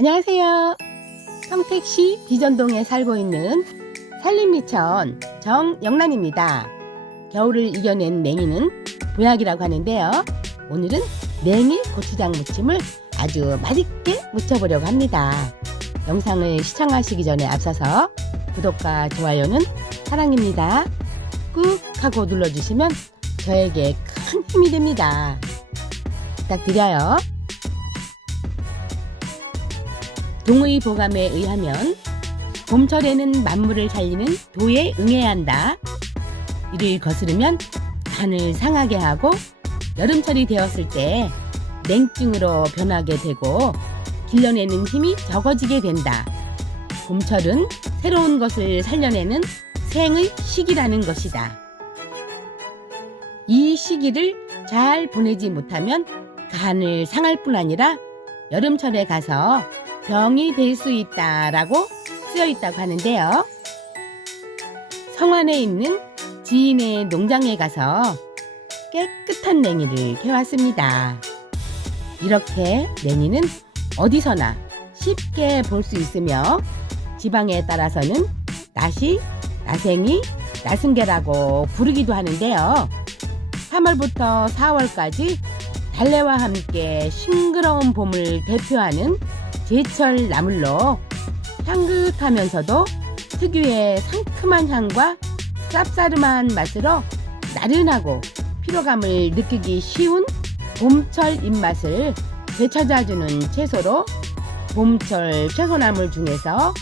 안녕하세요. 평택시 비전동에 살고 있는 산림미천 정영란입니다. 겨울을 이겨낸 냉이는 보약이라고 하는데요. 오늘은 냉이 고추장 무침을 아주 맛있게 무쳐보려고 합니다. 영상을 시청하시기 전에 앞서서 구독과 좋아요는 사랑입니다. 꾹 하고 눌러주시면 저에게 큰 힘이 됩니다. 부탁드려요. 동의보감에 의하면 봄철에는 만물을 살리는 도에 응해야 한다. 이를 거스르면 간을 상하게 하고 여름철이 되었을 때 냉증으로 변하게 되고 길러내는 힘이 적어지게 된다. 봄철은 새로운 것을 살려내는 생의 시기라는 것이다. 이 시기를 잘 보내지 못하면 간을 상할 뿐 아니라 여름철에 가서 병이 될 수 있다라고 쓰여 있다고 하는데요. 성안에 있는 지인의 농장에 가서 깨끗한 냉이를 캐왔습니다. 이렇게 냉이는 어디서나 쉽게 볼 수 있으며 지방에 따라서는 나시, 나생이, 나승계라고 부르기도 하는데요. 3월부터 4월까지 달래와 함께 싱그러운 봄을 대표하는 제철 나물로 향긋하면서도 특유의 상큼한 향과 쌉싸름한 맛으로 나른하고 피로감을 느끼기 쉬운 봄철 입맛을 되찾아주는 채소로 봄철 채소나물 중에서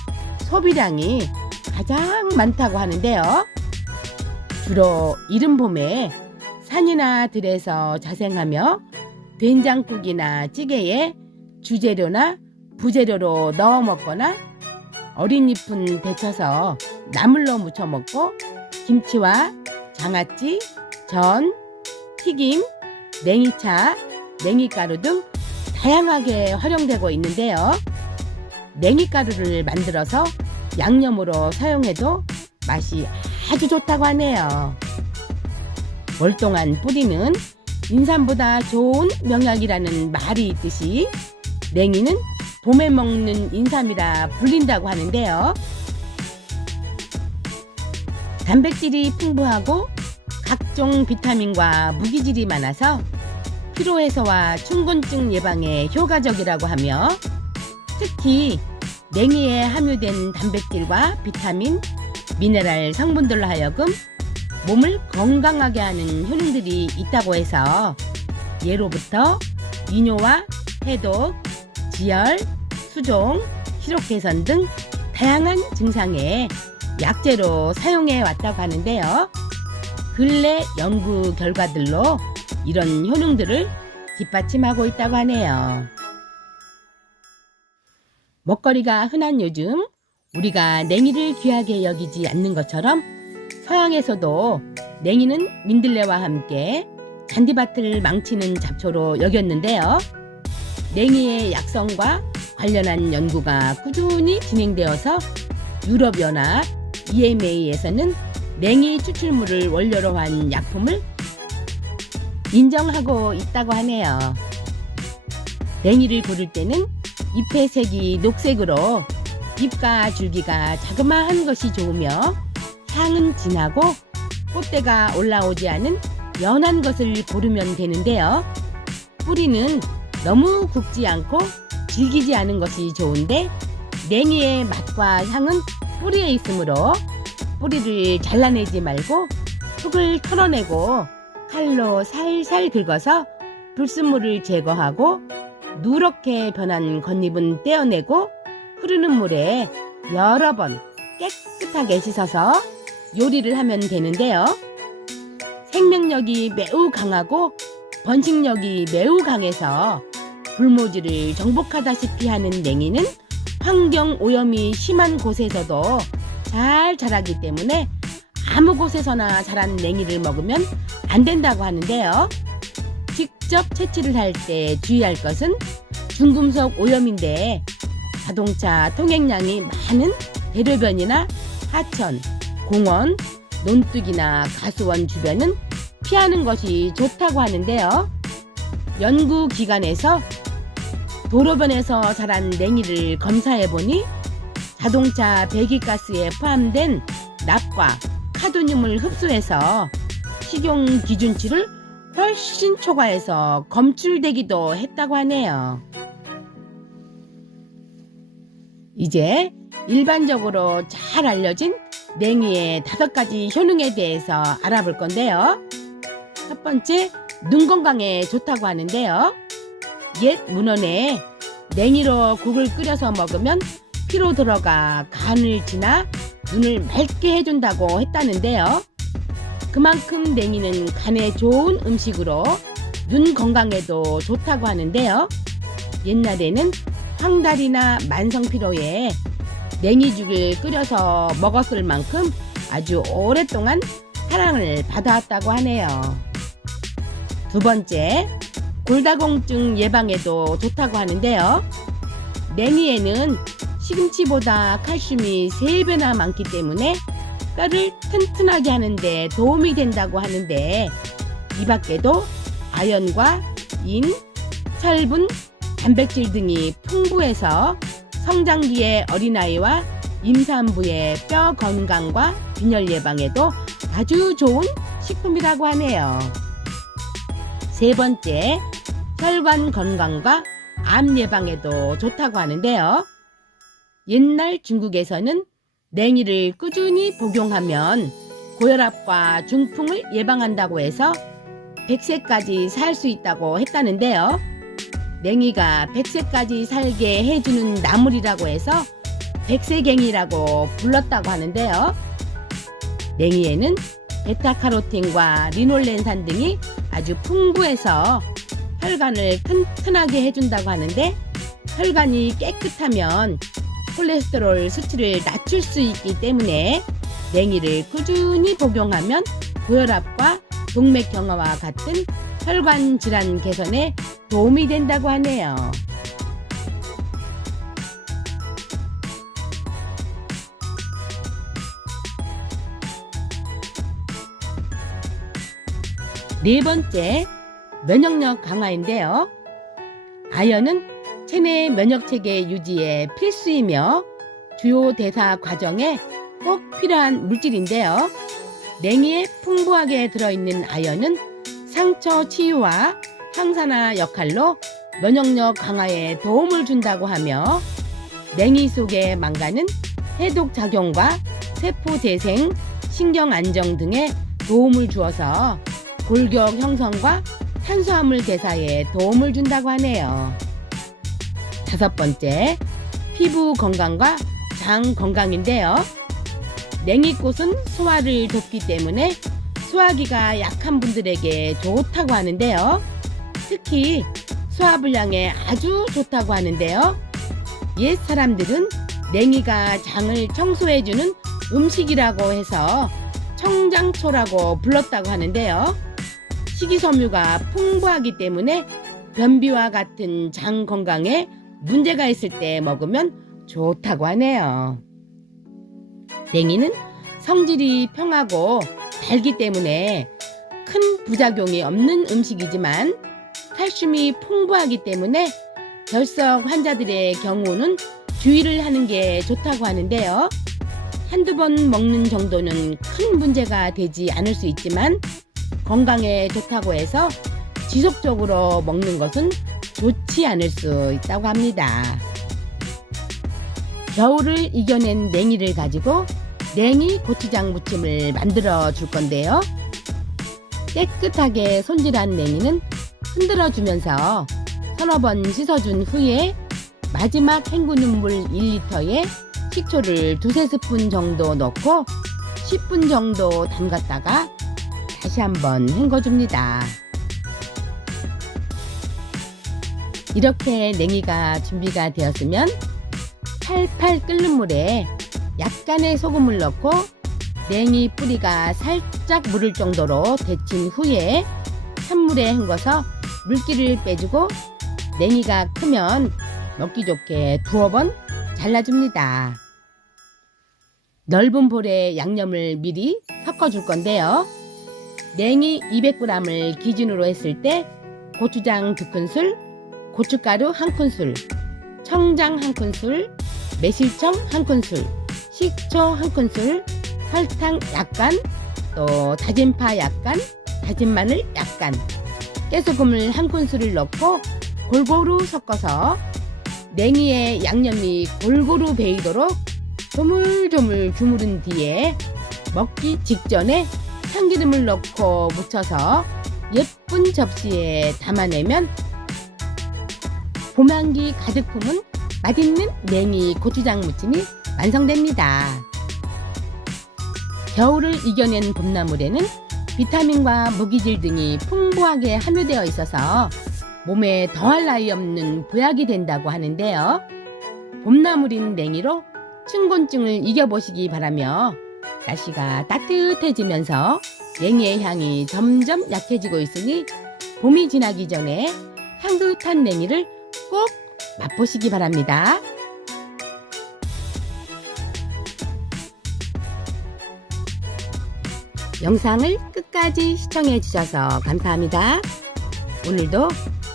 소비량이 가장 많다고 하는데요. 주로 이른 봄에 산이나 들에서 자생하며 된장국이나 찌개에 주재료나 부재료로 넣어 먹거나 어린 잎은 데쳐서 나물로 무쳐 먹고 김치와 장아찌, 전, 튀김, 냉이차, 냉이가루 등 다양하게 활용되고 있는데요. 냉이가루를 만들어서 양념으로 사용해도 맛이 아주 좋다고 하네요. 월동한 뿌리는 인삼보다 좋은 명약이라는 말이 있듯이 냉이는 봄에 먹는 인삼이라 불린다고 하는데요. 단백질이 풍부하고 각종 비타민과 무기질이 많아서 피로 해소와 충곤증 예방에 효과적이라고 하며 특히 냉이에 함유된 단백질과 비타민, 미네랄 성분들로 하여금 몸을 건강하게 하는 효능들이 있다고 해서 예로부터 이뇨와 해독, 지혈, 수종, 시력 개선 등 다양한 증상에 약재로 사용해 왔다고 하는데요. 근래 연구 결과들로 이런 효능들을 뒷받침하고 있다고 하네요. 먹거리가 흔한 요즘 우리가 냉이를 귀하게 여기지 않는 것처럼 서양에서도 냉이는 민들레와 함께 잔디밭을 망치는 잡초로 여겼는데요. 냉이의 약성과 관련한 연구가 꾸준히 진행되어서 유럽연합 EMA에서는 냉이 추출물을 원료로 한 약품을 인정하고 있다고 하네요. 냉이를 고를 때는 잎의 색이 녹색으로 잎과 줄기가 자그마한 것이 좋으며 향은 진하고 꽃대가 올라오지 않은 연한 것을 고르면 되는데요. 뿌리는 너무 굵지 않고 질기지 않은 것이 좋은데 냉이의 맛과 향은 뿌리에 있으므로 뿌리를 잘라내지 말고 흙을 털어내고 칼로 살살 긁어서 불순물을 제거하고 누렇게 변한 겉잎은 떼어내고 흐르는 물에 여러 번 깨끗하게 씻어서 요리를 하면 되는데요. 생명력이 매우 강하고 번식력이 매우 강해서 불모지를 정복하다시피 하는 냉이는 환경 오염이 심한 곳에서도 잘 자라기 때문에 아무 곳에서나 자란 냉이를 먹으면 안 된다고 하는데요. 직접 채취를 할 때 주의할 것은 중금속 오염인데 자동차 통행량이 많은 대로변이나 하천, 공원, 논둑이나 가수원 주변은 피하는 것이 좋다고 하는데요. 연구기관에서 도로변에서 자란 냉이를 검사해보니 자동차 배기가스에 포함된 납과 카드뮴을 흡수해서 식용 기준치를 훨씬 초과해서 검출되기도 했다고 하네요. 이제 일반적으로 잘 알려진 냉이의 5가지 효능에 대해서 알아볼 건데요. 첫 번째, 눈 건강에 좋다고 하는데요. 옛 문헌에 냉이로 국을 끓여서 먹으면 피로 들어가 간을 지나 눈을 맑게 해준다고 했다는데요. 그만큼 냉이는 간에 좋은 음식으로 눈 건강에도 좋다고 하는데요. 옛날에는 황달이나 만성피로에 냉이죽을 끓여서 먹었을 만큼 아주 오랫동안 사랑을 받아왔다고 하네요. 두 번째, 골다공증 예방에도 좋다고 하는데요. 냉이에는 시금치보다 칼슘이 3배나 많기 때문에 뼈를 튼튼하게 하는데 도움이 된다고 하는데, 이 밖에도 아연과 인, 철분, 단백질 등이 풍부해서 성장기의 어린아이와 임산부의 뼈 건강과 빈혈 예방에도 아주 좋은 식품이라고 하네요. 세 번째, 혈관 건강과 암 예방에도 좋다고 하는데요. 옛날 중국에서는 냉이를 꾸준히 복용하면 고혈압과 중풍을 예방한다고 해서 100세까지 살 수 있다고 했다는데요. 냉이가 100세까지 살게 해주는 나물이라고 해서 백세갱이라고 불렀다고 하는데요. 냉이에는 베타카로틴과 리놀렌산 등이 아주 풍부해서 혈관을 튼튼하게 해준다고 하는데, 혈관이 깨끗하면 콜레스테롤 수치를 낮출 수 있기 때문에 냉이를 꾸준히 복용하면 고혈압과 동맥경화와 같은 혈관 질환 개선에 도움이 된다고 하네요. 네 번째, 면역력 강화인데요. 아연은 체내 면역체계 유지에 필수이며 주요 대사 과정에 꼭 필요한 물질인데요. 냉이에 풍부하게 들어있는 아연은 상처 치유와 항산화 역할로 면역력 강화에 도움을 준다고 하며, 냉이 속의 망간은 해독 작용과 세포 재생, 신경 안정 등에 도움을 주어서 골격 형성과 탄수화물 대사에 도움을 준다고 하네요. 다섯 번째, 피부 건강과 장 건강인데요. 냉이꽃은 소화를 돕기 때문에 소화기가 약한 분들에게 좋다고 하는데요. 특히 소화불량에 아주 좋다고 하는데요. 옛 사람들은 냉이가 장을 청소해주는 음식이라고 해서 청장초라고 불렀다고 하는데요. 식이섬유가 풍부하기 때문에 변비와 같은 장 건강에 문제가 있을 때 먹으면 좋다고 하네요. 냉이는 성질이 평하고 달기 때문에 큰 부작용이 없는 음식이지만 칼슘이 풍부하기 때문에 결석 환자들의 경우는 주의를 하는 게 좋다고 하는데요. 한두 번 먹는 정도는 큰 문제가 되지 않을 수 있지만 건강에 좋다고 해서 지속적으로 먹는 것은 좋지 않을 수 있다고 합니다. 겨울을 이겨낸 냉이를 가지고 냉이 고추장 무침을 만들어 줄 건데요. 깨끗하게 손질한 냉이는 흔들어 주면서 서너 번 씻어준 후에 마지막 헹구는 물 1리터에 식초를 2-3스푼 정도 넣고 10분 정도 담갔다가 다시 한번 헹궈줍니다. 이렇게 냉이가 준비가 되었으면 팔팔 끓는 물에 약간의 소금을 넣고 냉이 뿌리가 살짝 무를 정도로 데친 후에 찬물에 헹궈서 물기를 빼주고 냉이가 크면 먹기 좋게 2번 잘라줍니다. 넓은 볼에 양념을 미리 섞어줄 건데요. 냉이 200g을 기준으로 했을 때 고추장 2큰술, 고춧가루 1큰술, 청장 1큰술, 매실청 1큰술, 식초 1큰술, 설탕 약간, 또 다진 파 약간, 다진 마늘 약간, 깨소금을 1큰술을 넣고 골고루 섞어서 냉이에 양념이 골고루 배이도록 조물조물 주무른 뒤에 먹기 직전에 참기름을 넣고 묻혀서 예쁜 접시에 담아내면 봄향기 가득 품은 맛있는 냉이 고추장 무침이 완성됩니다. 겨울을 이겨낸 봄나물에는 비타민과 무기질 등이 풍부하게 함유되어 있어서 몸에 더할 나위 없는 보약이 된다고 하는데요. 봄나물인 냉이로 춘곤증을 이겨보시기 바라며 날씨가 따뜻해지면서 냉이의 향이 점점 약해지고 있으니 봄이 지나기 전에 향긋한 냉이를 꼭 맛보시기 바랍니다. 영상을 끝까지 시청해 주셔서 감사합니다. 오늘도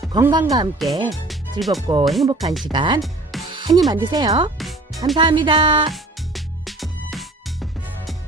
건강과 함께 즐겁고 행복한 시간 많이 만드세요. 감사합니다.